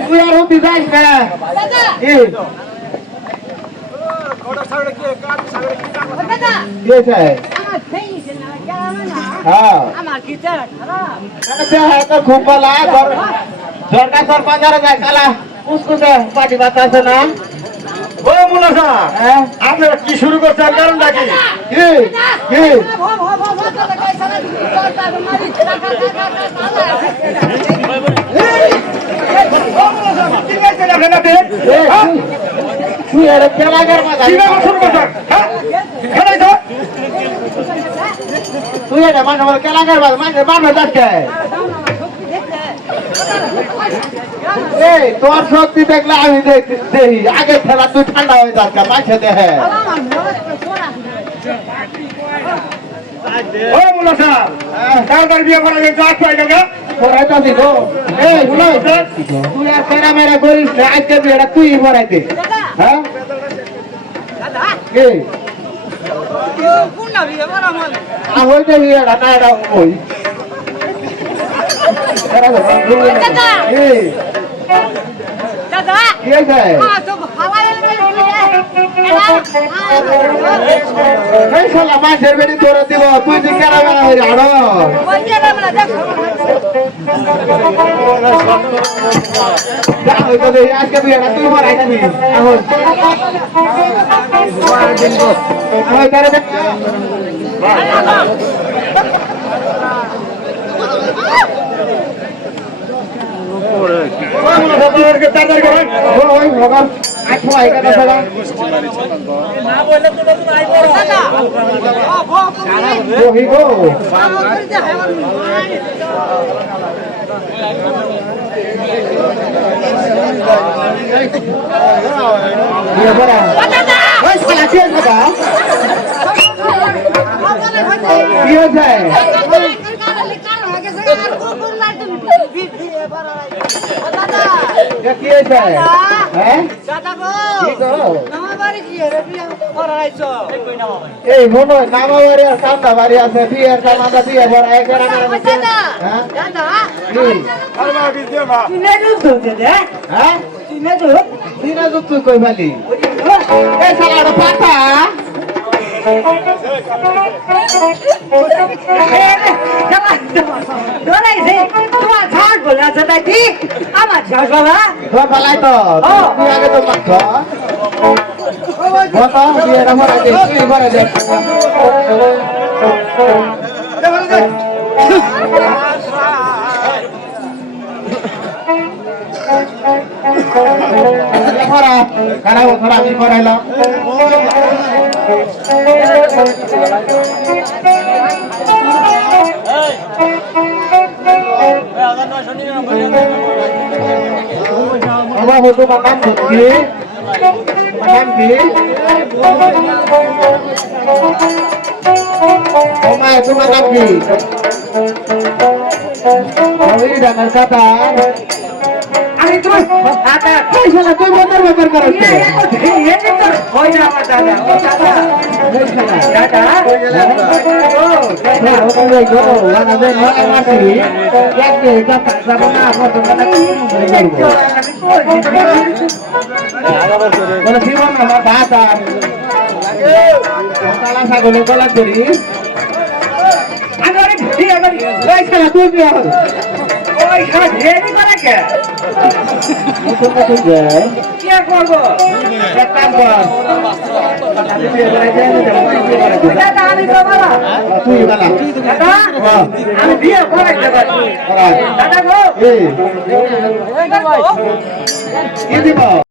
তুই আর হতে যাস না কি খুব বলা সরকার সরকার যায় কালা উস্কুসে পাটি বাতা আছে না ও মুলা স্যার আপনারা কি শুরু করছেন কারণটা কি তুই আর খেলাঘর মাঝে শুরু করছেন তুই এটা মানে খেলাঘর মাঝে মানে বামে যাচ্ছে এই তোর শক্তি দেখলে আমি দেখি আগে খেলা তুই ঠান্ডা হয়ে যাচ্ছে মাঝে দেখে ও মুলা স্যার কার বিয়ে করা যায় কাজ পাই না পড়াইতাছি গো এই শুনো তুই আর তেরা মেরা করিস না আজকে বিয়েটা তুই পড়াইতে হ্যাঁ কি হইতে বিয়েটা না এটা ওই কি হয়েছে এই শালা মাছের বেড়ি তোরা দিব তুই যে কেনা বেড়া হয়ে আড় আজকে বিয়েটা তুই ভরাই দিবি এই মনে হয় নামা বাড়ি আর সামনা বাড়ি আছে বিয়ের সামনা দিয়ে ভরা একবার তুই কই ভালি এই সালাটা পাতা আমার ঝাড় বাবা পালাই তো তুই আগে তো মাছ বিয়েটা ভরা দে তুই ভরা দে ভরা কারা ভরা আমি ভরাইলাম আমার হতো মাকাম ধরছি মাকাম কি তোমার তোমার নাম কি আমি ডানার কথা আমি তোমার দাদা শালা তুই মতার ব্যাপার করছ হয় না আমার দাদা ও দাদা দাদা ছাগলের গলা করি তুই ওই খানা রেডি করে কে কি করব এক কাম কর দাদা আমি বাবা তুই বালা দাদা আমি বিয়ে করাইতে পারি দাদা গো কি দিব